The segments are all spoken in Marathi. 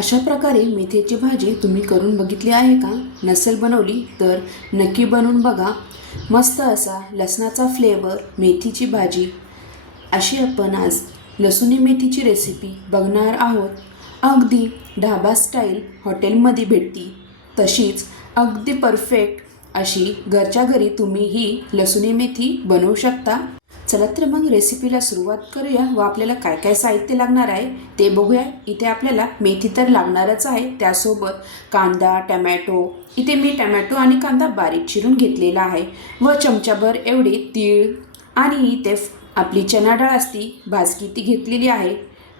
अशा प्रकारे मेथीची भाजी तुम्ही करून बघितली आहे का? नसेल बनवली तर नक्की बनवून बघा. मस्त असा लसणाचा फ्लेवर मेथीची भाजी. अशी आपण आज लसुणी मेथीची रेसिपी बघणार आहोत. अगदी ढाबा स्टाईल हॉटेलमध्ये भेटती तशीच अगदी परफेक्ट अशी घरच्या घरी तुम्ही ही लसुणी मेथी बनवू शकता. चला तर मग रेसिपीला सुरुवात करूया व आपल्याला काय काय साहित्य लागणार आहे ते बघूया. इथे आपल्याला मेथी तर लागणारच आहे, त्यासोबत कांदा, टमॅटो. इथे मी टमॅटो आणि कांदा बारीक चिरून घेतलेला आहे व चमचाभर एवढे तीळ आणि इथे आपली चणा डाळ असती भाजकी ती घेतलेली आहे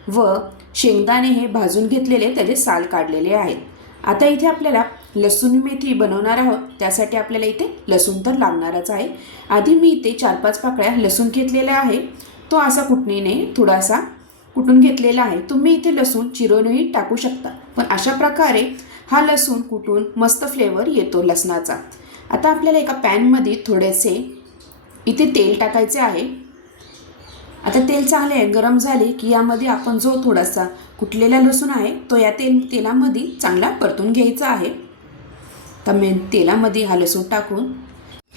व शेंगदाणे हे भाजून घेतलेले त्याचे साल काढलेले आहेत. आता इथे आपल्याला लसूण मेथी बनवणार आहोत, त्यासाठी आपल्याला इथे लसूण तर लागणारच आहे. आधी मी इथे 4-5 पाकळ्या लसूण घेतलेला आहे. तो असा कुटणीने थोडासा कुटून घेतलेला आहे. तुम्ही इथे लसूण चिरूनही टाकू शकता, पण अशा प्रकारे हा लसूण कुटून मस्त फ्लेवर येतो लसणाचा. आता आपल्याला एका पॅनमध्ये थोडेसे इथे तेल टाकायचे आहे. आता तेल चांगले गरम झाले की यामध्ये आपण जो थोडासा कुटलेला लसूण आहे तो या तेलामध्ये चांगला परतून घ्यायचा आहे. तर तेलामध्ये हा लसूण टाकून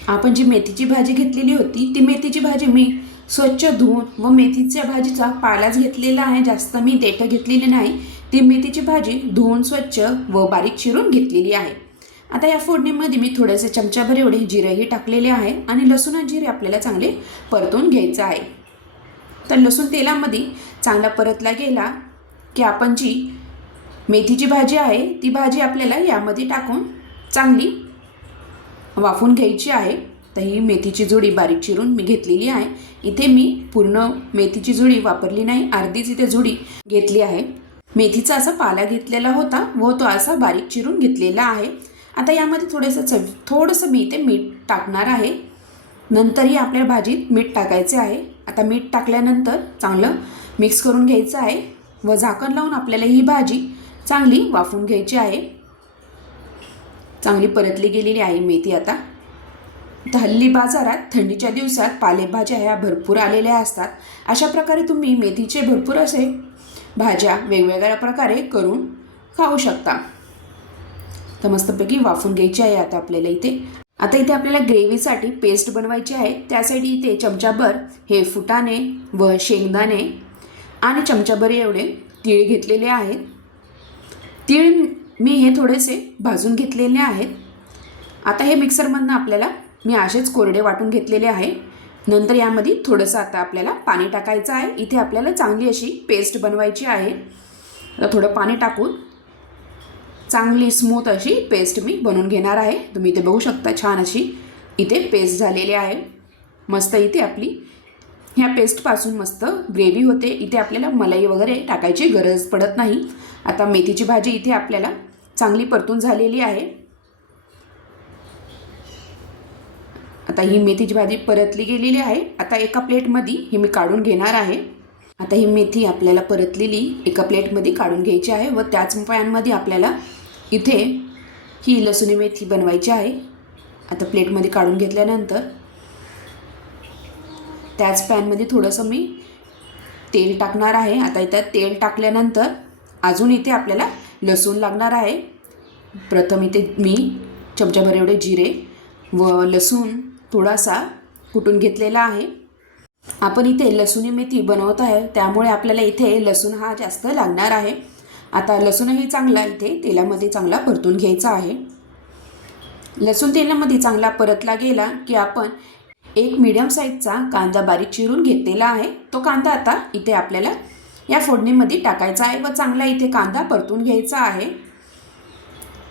आपण जी मेथीची भाजी घेतलेली होती ती मेथीची भाजी मी स्वच्छ धुवून व मेथीच्या भाजीचा पालाच घेतलेला आहे, जास्त मी देठं घेतलेली नाही. ती मेथीची भाजी धुवून स्वच्छ व बारीक चिरून घेतलेली आहे. आता या फोडणीमध्ये मी थोडेसे चमचाभर एवढे जिरेही टाकलेले आहे आणि लसूण आणि जिरे आपल्याला चांगले परतून घ्यायचं आहे. तर लसूण तेलामध्ये चांगला परतला गेला की आपण जी मेथीची भाजी आहे ती भाजी आपल्याला यामध्ये टाकून चांगली वाफून घ्यायची आहे. तर ही मेथीची जुडी बारीक चिरून मी घेतलेली आहे. इथे मी पूर्ण मेथीची जुडी वापरली नाही, अर्धीच इथे जुडी घेतली आहे. मेथीचा असा पाला घेतलेला होता व तो असा बारीक चिरून घेतलेला आहे. आता यामध्ये थोडंसं मी इथे मीठ टाकणार आहे. नंतरही आपल्या भाजीत मीठ टाकायचे आहे. आता मीठ टाकल्यानंतर चांगलं मिक्स करून घ्यायचं आहे व झाकण लावून आपल्याला ही भाजी चांगली वाफून घ्यायची आहे. चांगली परतली गेलेली आहे मेथी. आता हल्ली बाजारात थंडीच्या दिवसात पालेभाज्या ह्या भरपूर आलेल्या असतात. अशा प्रकारे तुम्ही मेथीचे भरपूर असे भाज्या वेगवेगळ्या प्रकारे करून खाऊ शकता. तर मस्तपैकी वाफून घ्यायची आहे आता आपल्याला इथे. आता इथे आपल्याला ग्रेव्हीसाठी पेस्ट बनवायची आहे. त्यासाठी इथे चमचाभर हे फुटाणे व शेंगदाणे आणि चमचाभर एवढे तीळ घेतलेले आहेत. तीळ मी हे थोडेसे भाजून घेतलेले आहेत. आता हे मिक्सरमधनं आपल्याला मी असेच कोरडे वाटून घेतलेले आहे. नंतर यामध्ये थोडंसं आता आपल्याला पाणी टाकायचं आहे. इथे आपल्याला चांगली अशी पेस्ट बनवायची आहे. तर थोडं पाणी टाकून चांगली स्मूथ अशी पेस्ट मी बनवून घेणार आहे. तुम्ही इथे बघू शकता छान अशी इथे पेस्ट झालेली आहे. मस्त इथे आपली ह्या पेस्टपासून मस्त ग्रेव्ही होते. इथे आपल्याला मलाई वगैरे टाकायची गरज पडत नाही. आता मेथीची भाजी इथे आपल्याला चांगली परतून झालेली आहे. आता ही मेथीची भाजी परतली गेलेली आहे. आता एका प्लेटमध्ये ही मी काढून घेणार आहे. आता ही मेथी आपल्याला परतलेली एका प्लेटमध्ये काढून घ्यायची आहे व त्याच पॅनमध्ये आपल्याला इथे ही लसुणी मेथी बनवायची आहे. आता प्लेटमध्ये काढून घेतल्यानंतर त्याच पॅनमध्ये थोडंसं मी तेल टाकणार आहे. आता इथं तेल टाकल्यानंतर अजून इथे आपल्याला लसूण लागणार आहे. प्रथम इथे मी चमचाभर एवढे जिरे व लसूण थोडासा कुटून घेतलेला आहे. आपण इथे लसुणी मेथी बनवत आहे त्यामुळे आपल्याला इथे लसूण हा जास्त लागणार आहे. आता लसूणही चांगला इथे तेलामध्ये चांगला परतून घ्यायचा आहे. लसूण तेलामध्ये चांगला परतला गेला की आपण एक मीडियम साईजचा कांदा बारीक चिरून घेतलेला आहे. तो कांदा आता इथे आपल्याला या फोडणीमध्ये टाकायचा आहे व चांगला इथे कांदा परतून घ्यायचा आहे.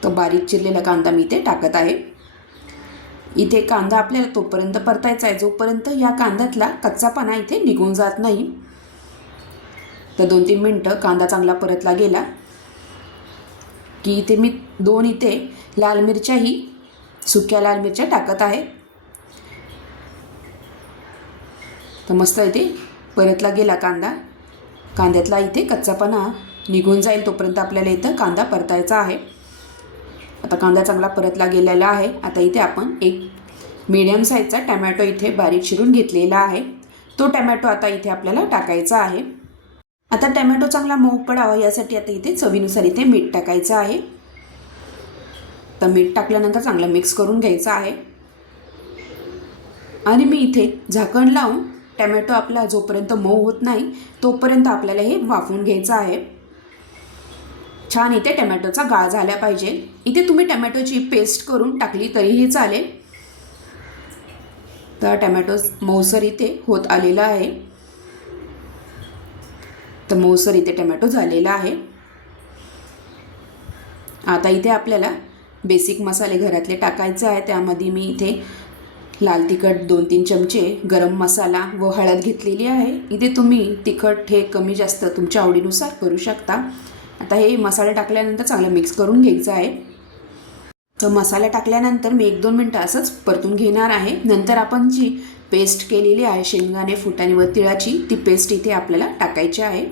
तो बारीक चिरलेला कांदा मी इथे टाकत आहे. इथे कांदा आपल्याला तोपर्यंत परतायचा आहे जोपर्यंत या कांद्यातला कच्चापणा इथे निघून जात नाही. तर 2-3 मिनटं कांदा चांगला परतला गेला की इथे मी 2 इथे लाल मिरच्याही सुक्या लाल मिरच्या टाकत आहे. तर मस्त इथे परतला गेला कांद्यातला इथे कच्चापणा निघून जाईल तोपर्यंत आपल्याला इथं कांदा परतायचा आहे. आता कांदा चांगला परतला गेलेला आहे. आता इथे आपण एक मीडियम साईजचा टमॅटो इथे बारीक चिरून घेतलेला आहे. तो टमॅटो आता इथे आपल्याला टाकायचा आहे. आता टमॅटो चांगला मऊ पडावा यासाठी आता इथे चवीनुसार इथे मीठ टाकायचं आहे. तर मीठ टाकल्यानंतर चांगलं मिक्स करून घ्यायचं आहे. आणि मी इथे झाकण लावून टमॅटो आपला जोपर्यंत मऊ होत नाही तोपर्यंत आपल्याला हे वाफवून घ्यायचं आहे. छान इथे टमॅटोचा गाळ झाला पाहिजे. इथे तुम्ही टमॅटोची पेस्ट करून टाकली तरीही चालेल. तर टमॅटो मऊसर इथे होत आलेला आहे. तर मऊसर इथे टमॅटो झालेला आहे. आता इथे आपल्याला बेसिक मसाले घरातले टाकायचे आहे. त्यामध्ये मी इथे लाल तिखट 2-3 चमचे, गरम मसाला व हळद घेतलेली आहे. इथे तुम्ही तिखट हे कमी जास्त तुमच्या आवडीनुसार करू शकता. आता हे मसाले टाकल्यानंतर चांगलं मिक्स करून घ्यायचं आहे. तर मसाला टाकल्यानंतर मी 1-2 मिनटं असंच परतून घेणार आहे. नंतर आपण जी पेस्ट केलेली आहे शेंगदाणे, फुटाणे व तिळाची ती पेस्ट इथे आपल्याला टाकायची आहे.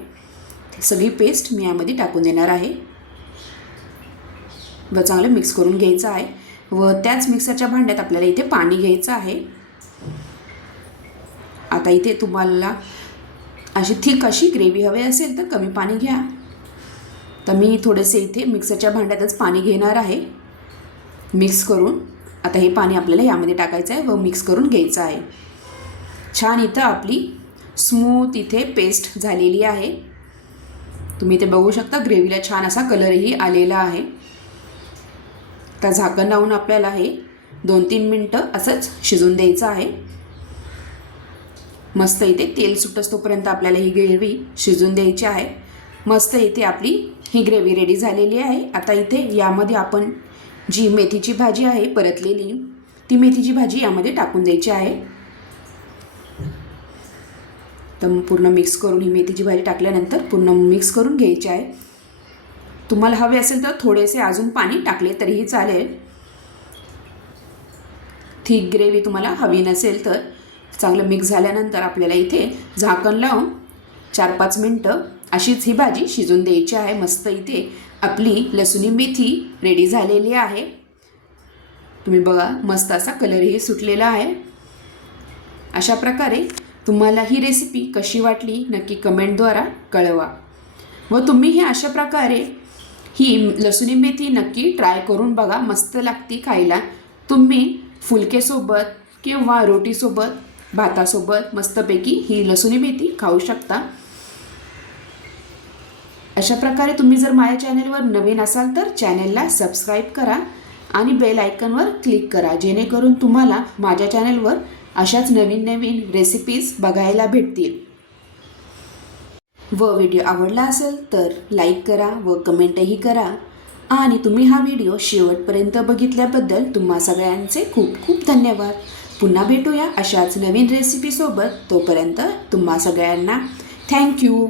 सगळी पेस्ट मी यामध्ये टाकून देणार आहे व चांगलं मिक्स करून घ्यायचं आहे. व त्याच मिक्सरच्या भांड्यात आपल्याला इथे पाणी घ्यायचं आहे. आता इथे तुम्हाला अशी थिक अशी ग्रेव्ही हवी असेल तर कमी पाणी घ्या. तर मी थोडेसे इथे मिक्सरच्या भांड्यातच पाणी घेणार आहे. मिक्स करून आता हे पाणी आपल्याला यामध्ये टाकायचं आहे व मिक्स करून घ्यायचं आहे. छान इथं आपली स्मूथ इथे पेस्ट झालेली आहे. तुम्ही इथे बघू शकता ग्रेव्हीला छान असा कलरही आलेला आहे. तर झाकण लावून आपल्याला हे 2-3 मिनटं असंच शिजून द्यायचं आहे. मस्त इथे तेल सुटस तोपर्यंत आपल्याला ही ग्रेव्ही शिजून द्यायची आहे. मस्त इथे आपली ही ग्रेव्ही रेडी झालेली आहे. आता इथे यामध्ये आपण जी मेथीची भाजी आहे परतलेली ती मेथीची भाजी यामध्ये टाकून द्यायची आहे. तर पूर्ण मिक्स करून ही मेथीची भाजी टाकल्यानंतर पूर्ण मिक्स करून घ्यायची आहे. तुम्हाला हवे असेल तर थोडेसे अजून पाणी टाकले तरीही चालेल. थिक ग्रेव्ही तुम्हाला हवी नसेल तर चांगलं मिक्स झाल्यानंतर आपल्याला इथे झाकण लावून 4-5 मिनटं अशीच ही भाजी शिजून द्यायची आहे. मस्त इथे आपली लसुणी मेथी रेडी झालेली आहे. तुम्ही बघा मस्त असा कलरही सुटलेला आहे. अशा प्रकारे तुम्हाला ही रेसिपी कशी वाटली नक्की कमेंटद्वारा कळवा. व तुम्ही हे अशा प्रकारे ही लसुणी मेथी नक्की ट्राय करून बघा. मस्त लागते खायला. तुम्ही फुलकेसोबत किंवा रोटीसोबत, भातासोबत मस्तपैकी ही लसुणी मेथी खाऊ शकता. अशा प्रकारे तुम्ही जर माझ्या चॅनलवर नवीन असाल तर चॅनलला सबस्क्राईब करा आणि बेल आयकॉनवर क्लिक करा, जेणेकरून तुम्हाला माझ्या चॅनलवर अशाच नवीन नवीन रेसिपीज बघायला भेटतील. व व्हिडिओ आवडला असेल तर लाईक करा व कमेंटही करा. आणि तुम्ही हा व्हिडिओ शेवटपर्यंत बघितल्याबद्दल तुम्हा सगळ्यांचे खूप खूप धन्यवाद. पुन्हा भेटूया अशाच नवीन रेसिपीसोबत. तोपर्यंत तुम्हा सगळ्यांना थँक्यू.